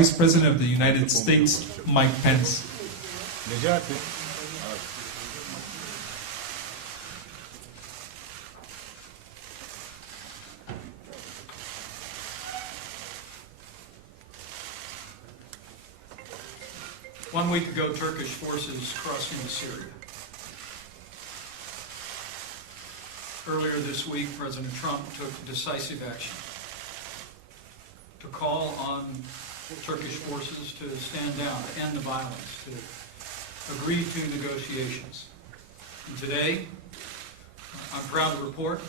Vice President of the United States, Mike Pence. One week ago, Turkish forces crossed into Syria. Earlier this week, President Trump took decisive action to call on Turkish forces to stand down, to end the violence, to agree to negotiations. And today, I'm proud to report,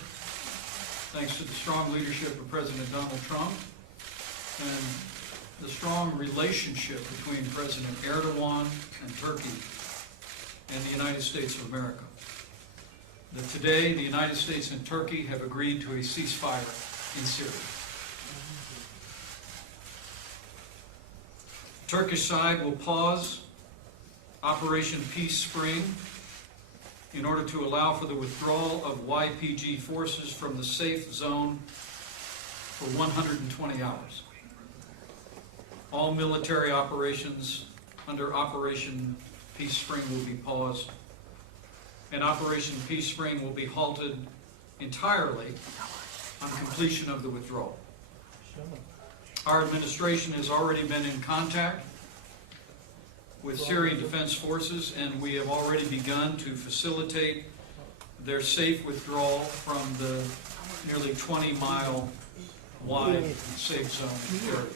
thanks to the strong leadership of President Donald Trump and the strong relationship between President Erdogan and Turkey and the United States of America, that today the United States and Turkey have agreed to a ceasefire in Syria. The Turkish side will pause Operation Peace Spring in order to allow for the withdrawal of YPG forces from the safe zone for 120 hours. All military operations under Operation Peace Spring will be paused, and Operation Peace Spring will be halted entirely on completion of the withdrawal. Our administration has already been in contact with Syrian Defense Forces, and we have already begun to facilitate their safe withdrawal from the nearly 20-mile wide safe zone area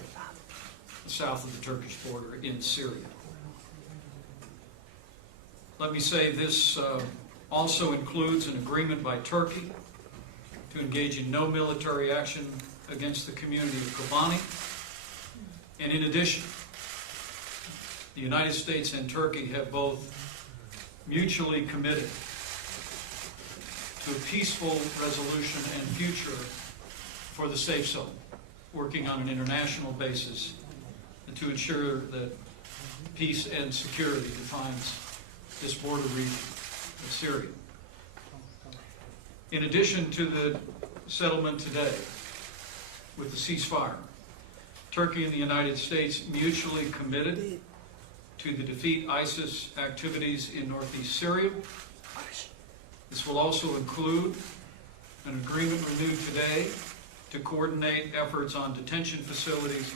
south of the Turkish border in Syria. Let me say this also includes an agreement by Turkey to engage in no military action against the community of Kobani. And in addition, the United States and Turkey have both mutually committed to a peaceful resolution and future for the safe zone, working on an international basis to ensure that peace and security defines this border region of Syria. In addition to the settlement today with the ceasefire, Turkey and the United States mutually committed to the defeat ISIS activities in northeast Syria. This will also include an agreement renewed today to coordinate efforts on detention facilities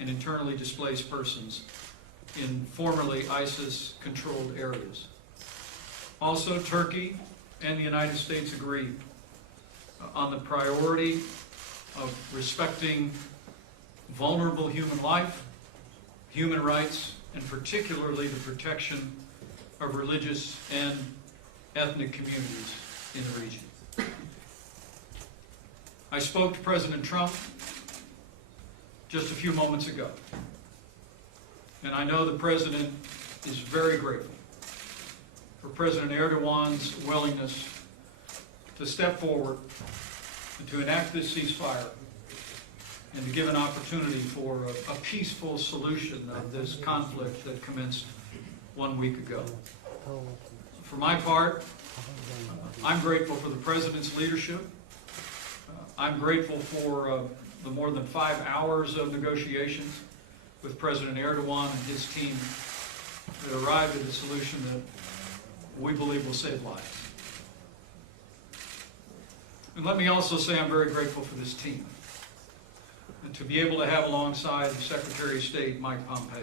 and internally displaced persons in formerly ISIS-controlled areas. Also, Turkey and the United States agreed on the priority of respecting vulnerable human life, human rights, and particularly the protection of religious and ethnic communities in the region. I spoke to President Trump just a few moments ago, and I know the President is very grateful for President Erdogan's willingness to step forward and to enact this ceasefire and to give an opportunity for a peaceful solution of this conflict that commenced 1 week ago. For my part, I'm grateful for the President's leadership. I'm grateful for the more than 5 hours of negotiations with President Erdogan and his team that arrived at a solution that we believe will save lives. And let me also say I'm very grateful for this team, and to be able to have alongside the Secretary of State, Mike Pompeo,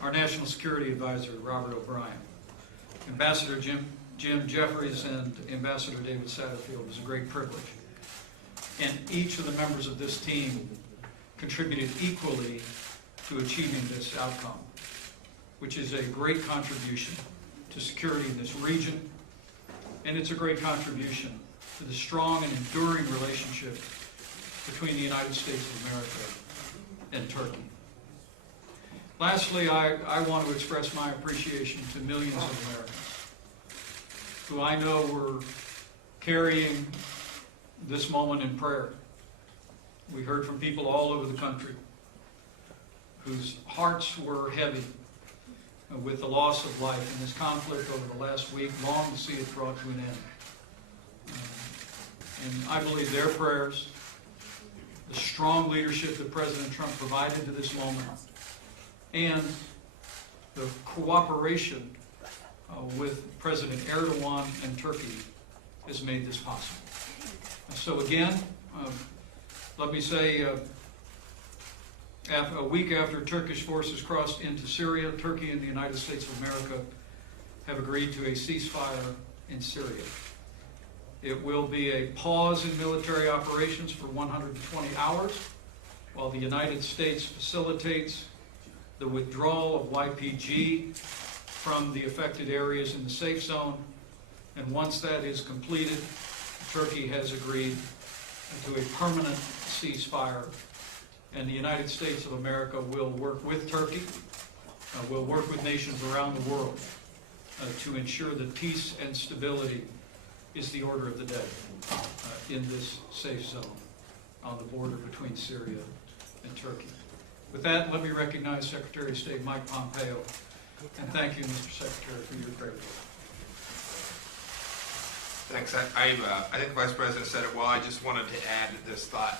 our National Security Advisor, Robert O'Brien, Ambassador Jim Jeffries, and Ambassador David Satterfield. It was a great privilege. And each of the members of this team contributed equally to achieving this outcome, which is a great contribution to security in this region, and it's a great contribution to the strong and enduring relationship between the United States of America and Turkey. Lastly, I want to express my appreciation to millions of Americans who I know were carrying this moment in prayer. We heard from people all over the country whose hearts were heavy with the loss of life in this conflict over the last week, long to see it brought to an end. And I believe their prayers, the strong leadership that President Trump provided to this moment, and the cooperation with President Erdogan and Turkey has made this possible. So again, let me say, a week after Turkish forces crossed into Syria, Turkey and the United States of America have agreed to a ceasefire in Syria. It will be a pause in military operations for 120 hours while the United States facilitates the withdrawal of YPG from the affected areas in the safe zone. And once that is completed, Turkey has agreed to a permanent ceasefire, and the United States of America will work with Turkey, will work with nations around the world to ensure that peace and stability is the order of the day in this safe zone on the border between Syria and Turkey. With that, let me recognize Secretary of State Mike Pompeo, and thank you, Mr. Secretary, for your great work. Thanks. I think the Vice President said it well. I just wanted to add this thought.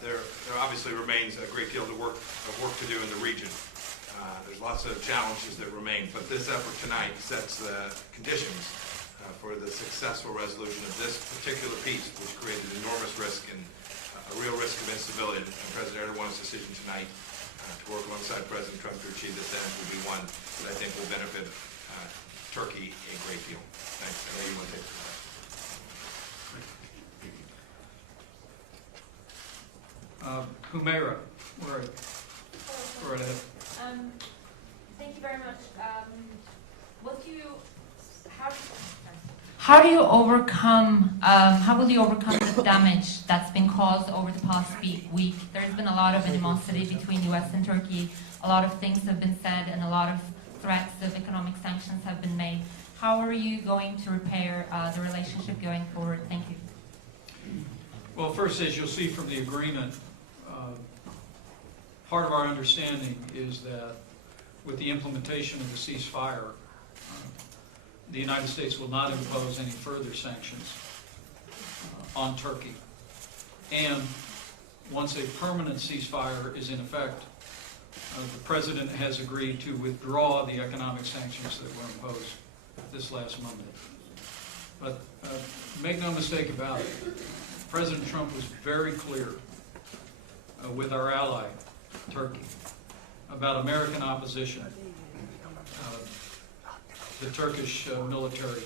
There obviously remains a great deal of work to do in the region. There's lots of challenges that remain, but this effort tonight sets the conditions for the successful resolution of this particular piece, which created enormous risk and a real risk of instability. And President Erdogan's decision tonight to work alongside President Trump to achieve this end will be one that I think will benefit Turkey a great deal. Thanks. I know you want to take it. Humaira, right ahead. Thank you very much. How will you overcome the damage that's been caused over the past week? There's been a lot of animosity between U.S. and Turkey. A lot of things have been said, and a lot of threats of economic sanctions have been made. How are you going to repair the relationship going forward? Thank you. Well, first, as you'll see from the agreement, part of our understanding is that with the implementation of the ceasefire, the United States will not impose any further sanctions on Turkey. And once a permanent ceasefire is in effect, the President has agreed to withdraw the economic sanctions that were imposed this last Monday. But make no mistake about it, President Trump was very clear with our ally, Turkey, about American opposition, the Turkish military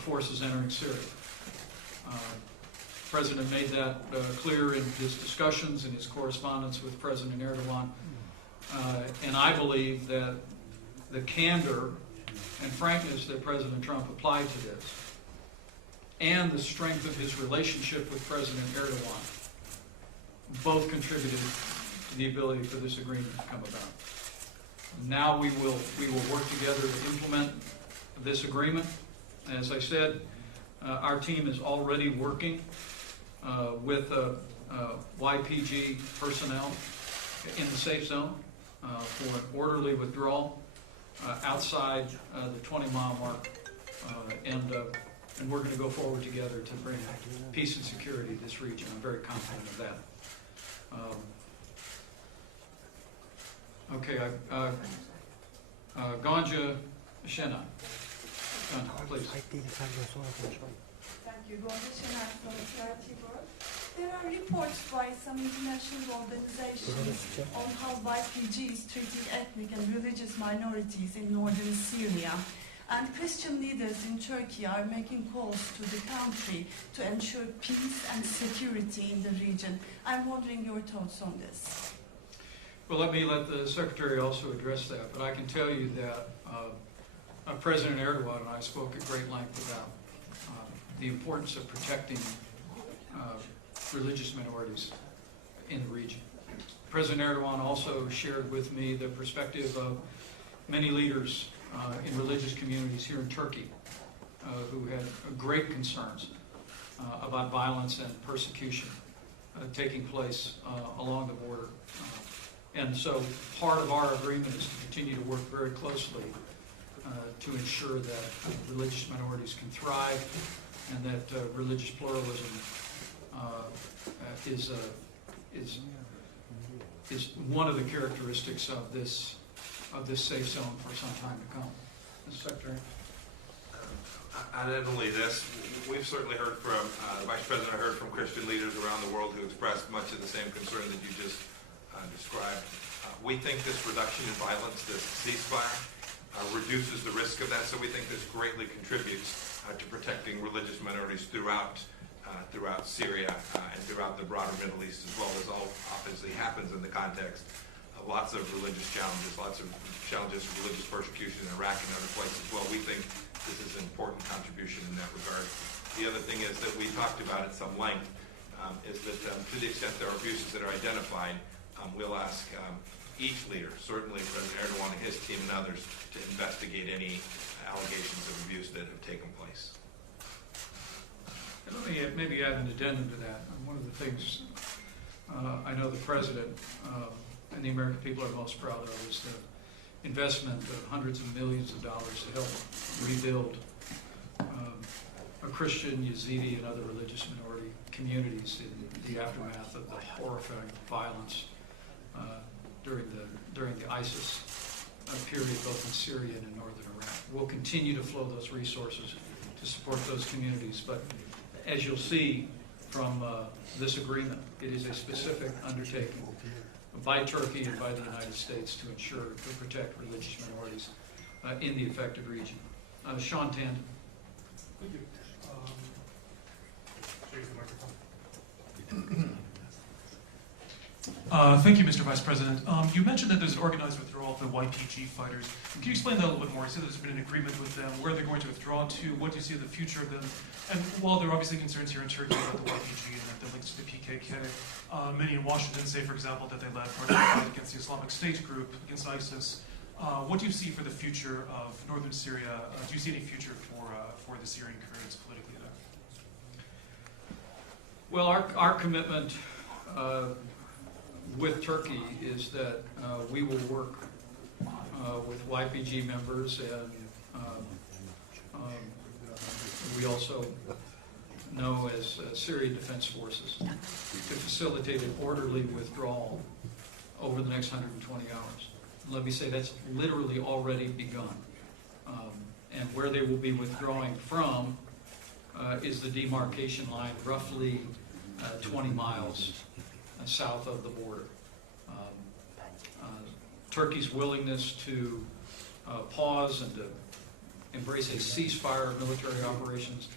forces entering Syria. The President made that clear in his discussions and his correspondence with President Erdogan. And I believe that the candor and frankness that President Trump applied to this, and the strength of his relationship with President Erdogan, both contributed to the ability for this agreement to come about. Now we will work together to implement this agreement. As I said, our team is already working with YPG personnel in the safe zone for an orderly withdrawal outside the 20-mile mark, and we're going to go forward together to bring peace and security to this region. I'm very confident of that. Okay, Gonja Shena. Gonja, please. Thank you. Gonja Şener from Charity World. There are reports by some international organizations on how YPG is treating ethnic and religious minorities in northern Syria. And Christian leaders in Turkey are making calls to the country to ensure peace and security in the region. I'm wondering your thoughts on this. Well, let the Secretary also address that, but I can tell you that President Erdogan and I spoke at great length about the importance of protecting religious minorities in the region. President Erdogan also shared with me the perspective of many leaders in religious communities here in Turkey who had great concerns about violence and persecution taking place along the border. And so part of our agreement is to continue to work very closely to ensure that religious minorities can thrive and that religious pluralism is one of the characteristics of this safe zone for some time to come. Mr. Secretary? Not only this, we've certainly heard from the Vice President, heard from Christian leaders around the world who expressed much of the same concern that you just described. We think this reduction in violence, this ceasefire, reduces the risk of that, so we think this greatly contributes to protecting religious minorities throughout Syria and throughout the broader Middle East, as well as all obviously happens in the context of lots of religious challenges, lots of challenges of religious persecution in Iraq and other places. Well, we think this is an important contribution in that regard. The other thing is that we talked about at some length is that to the extent there are abuses that are identified, we'll ask each leader, certainly President Erdogan and his team and others, to investigate any allegations of abuse that have taken place. And let me maybe add an addendum to that. One of the things I know the President and the American people are most proud of is the investment of hundreds of millions of dollars to help rebuild a Christian, Yazidi, and other religious minority communities in the aftermath of the horrifying violence during the ISIS period, both in Syria and in northern Iraq. We'll continue to flow those resources to support those communities, but as you'll see from this agreement, it is a specific undertaking by Turkey and by the United States to ensure to protect religious minorities in the affected region. Sean Tandon. Thank you. Thank you, Mr. Vice President. You mentioned that there's an organized withdrawal of the YPG fighters. Can you explain that a little bit more? You said there's been an agreement with them, where they're going to withdraw to, what do you see the future of them? And while there are obviously concerns here in Turkey about the YPG and that they're linked to the PKK, many in Washington say, for example, that they led part of the fight against the Islamic State group, against ISIS. What do you see for the future of northern Syria? Do you see any future for the Syrian Kurds politically there? Well, our commitment with Turkey is that we will work with YPG members, and we also know as Syrian Defense Forces to facilitate an orderly withdrawal over the next 120 hours. Let me say that's literally already begun. And where they will be withdrawing from is the demarcation line, roughly 20 miles south of the border. Turkey's willingness to pause and to embrace a ceasefire of military operations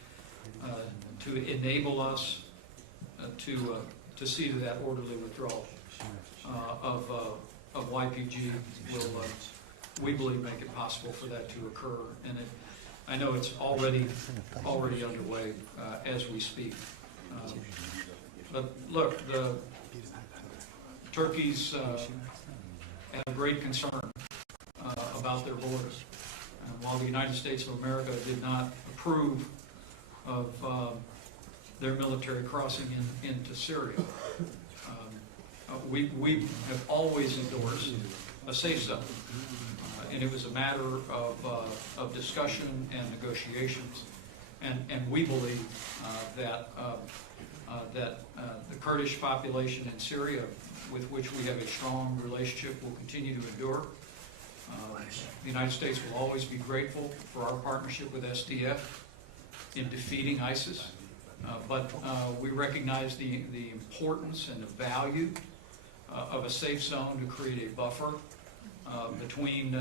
to enable us to see to that orderly withdrawal of YPG will, we believe, make it possible for that to occur. And I know it's already underway as we speak. But look, Turkey's had a great concern about their borders. And while the United States of America did not approve of their military crossing into Syria, we have always endorsed a safe zone. And it was a matter of discussion and negotiations. And we believe that the Kurdish population in Syria, with which we have a strong relationship, will continue to endure. The United States will always be grateful for our partnership with SDF in defeating ISIS. But we recognize the importance and the value of a safe zone to create a buffer between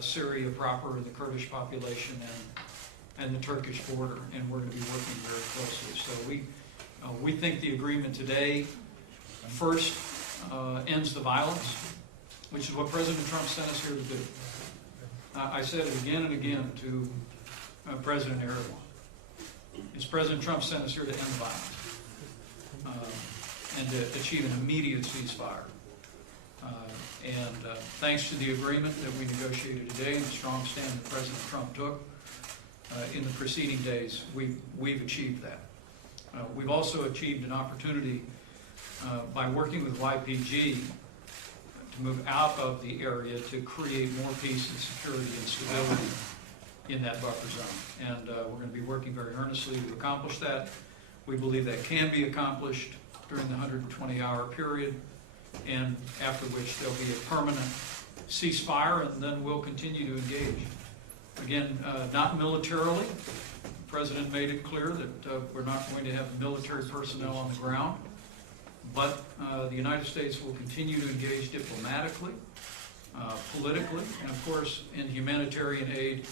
Syria proper and the Kurdish population and the Turkish border, and we're going to be working very closely. So we think the agreement today first ends the violence, which is what President Trump sent us here to do. I said it again and again to President Erdogan. It's President Trump sent us here to end violence and to achieve an immediate ceasefire. Thanks to the agreement that we negotiated today and the strong stand that President Trump took in the preceding days, we've achieved that. We've also achieved an opportunity by working with YPG to move out of the area to create more peace and security and stability in that buffer zone. And we're going to be working very earnestly to accomplish that. We believe that can be accomplished during the 120-hour period, and after which there'll be a permanent ceasefire, and then we'll continue to engage. Again, not militarily. The President made it clear that we're not going to have military personnel on the ground, but the United States will continue to engage diplomatically, politically, and of course in humanitarian aid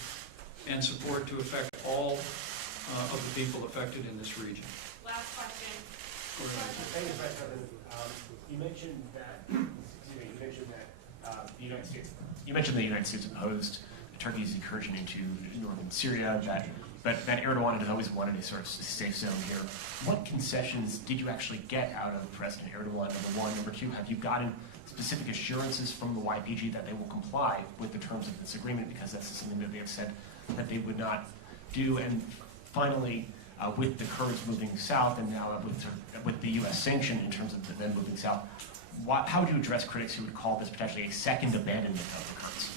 and support to affect all of the people affected in this region. Last question. Thank you, Vice President. You mentioned that. The United States. You mentioned the United States opposed Turkey's incursion into northern Syria. But Erdogan has always wanted a sort of safe zone here. What concessions did you actually get out of President Erdogan? Number one. Number two, have you gotten specific assurances from the YPG that they will comply with the terms of this agreement? Because that's something that they have said that they would not do. And finally, with the Kurds moving south, and now with the U.S. sanction in terms of them moving south, how would you address critics who would call this potentially a second abandonment of the Kurds?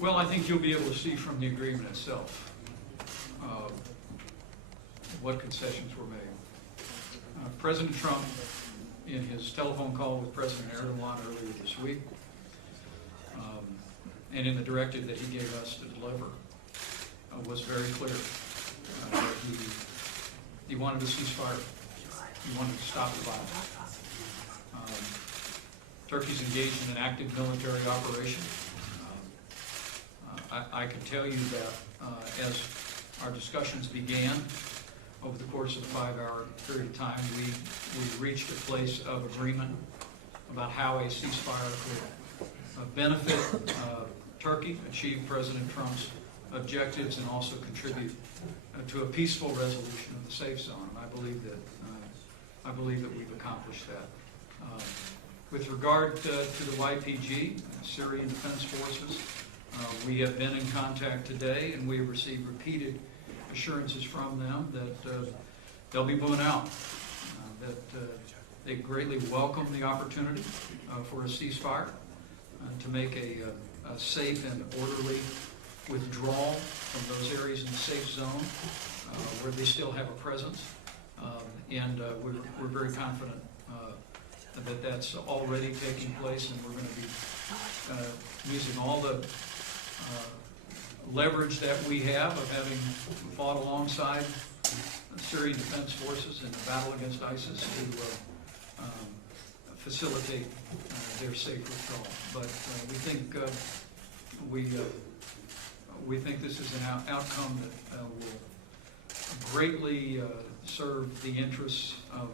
Well, I think you'll be able to see from the agreement itself what concessions were made. President Trump, in his telephone call with President Erdogan earlier this week, and in the directive that he gave us to deliver, was very clear that he wanted a ceasefire. He wanted to stop the violence. Turkey's engaged in an active military operation. I can tell you that as our discussions began over the course of a 5-hour period of time, we reached a place of agreement about how a ceasefire could benefit Turkey, achieve President Trump's objectives, and also contribute to a peaceful resolution of the safe zone. And I believe that we've accomplished that. With regard to the YPG, Syrian Defense Forces, we have been in contact today, and we have received repeated assurances from them that they'll be moving out, that they greatly welcome the opportunity for a ceasefire, to make a safe and orderly withdrawal from those areas in the safe zone where they still have a presence. And we're very confident that that's already taking place, and we're going to be using all the leverage that we have of having fought alongside Syrian Defense Forces in the battle against ISIS to facilitate their safe withdrawal. But we think this is an outcome that will greatly serve the interests of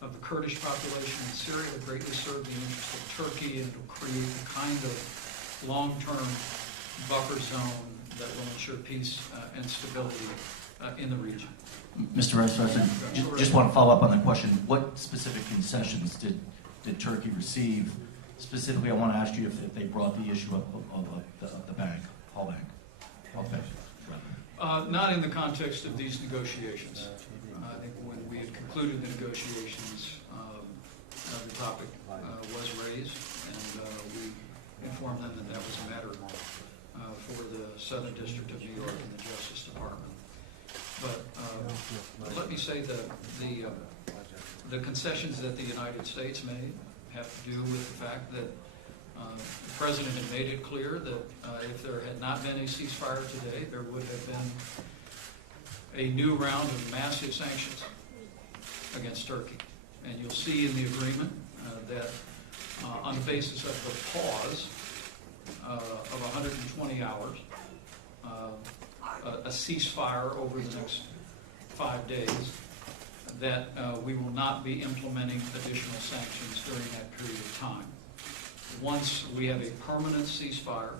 the Kurdish population in Syria, will greatly serve the interests of Turkey, and will create the kind of long-term buffer zone that will ensure peace and stability in the region. Mr. Vice President, just want to follow up on that question. What specific concessions did Turkey receive? Specifically, I want to ask you if they brought the issue up of the bank, Hall Bank. Not in the context of these negotiations. I think when we had concluded the negotiations, the topic was raised, and we informed them that that was a matter for the Southern District of New York and the Justice Department. But let me say that the concessions that the United States made have to do with the fact that the President had made it clear that if there had not been a ceasefire today, there would have been a new round of massive sanctions against Turkey. And you'll see in the agreement that on the basis of the pause of 120 hours, a ceasefire over the next 5 days, that we will not be implementing additional sanctions during that period of time. Once we have a permanent ceasefire,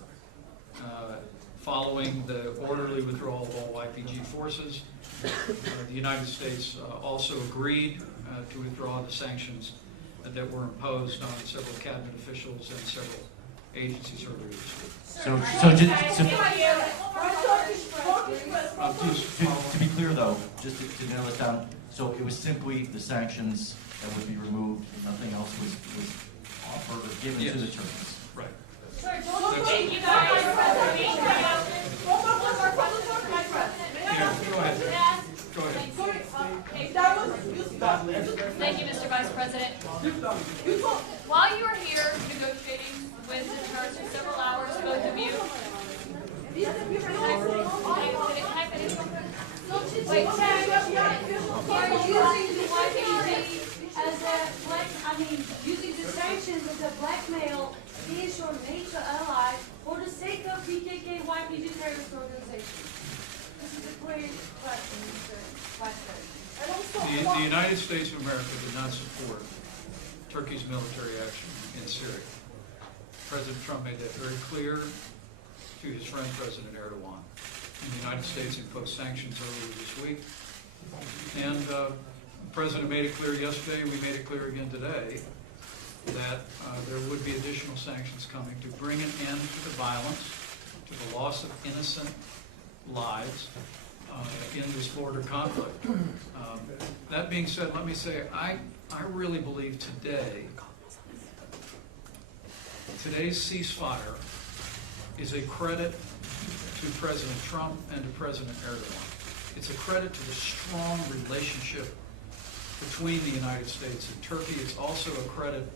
following the orderly withdrawal of all YPG forces, the United States also agreed to withdraw the sanctions that were imposed on several cabinet officials and several agencies earlier this week. To be clear, though, just to nail it down, so it was simply the sanctions that would be removed, and nothing else was offered or given to the Turks. Right. Thank you, Vice President. Thank you, Mr. Vice President. While you were here negotiating with the Turks for several hours, both of you. Can I finish? Wait, are using the YPG as using the sanctions as a blackmail against your NATO ally for the sake of PKK YPG terrorist organization. This is a great question, Mr. Vice President. The United States of America did not support Turkey's military action in Syria. President Trump made that very clear to his friend President Erdogan. And the United States imposed sanctions earlier this week. And the President made it clear yesterday, we made it clear again today, that there would be additional sanctions coming to bring an end to the violence, to the loss of innocent lives in this border conflict. That being said, let me say, I really believe today's ceasefire is a credit to President Trump and to President Erdogan. It's a credit to the strong relationship between the United States and Turkey. It's also a credit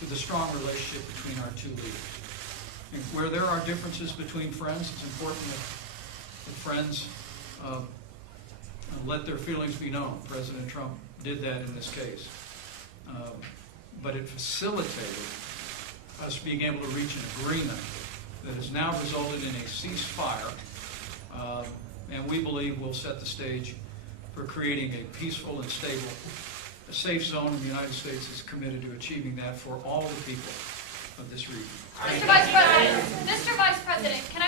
to the strong relationship between our two leaders. And where there are differences between friends, it's important that friends let their feelings be known. President Trump did that in this case. But it facilitated us being able to reach an agreement that has now resulted in a ceasefire, and we believe will set the stage for creating a peaceful and stable, a safe zone, and the United States is committed to achieving that for all the people of this region. Mr. Vice President, can I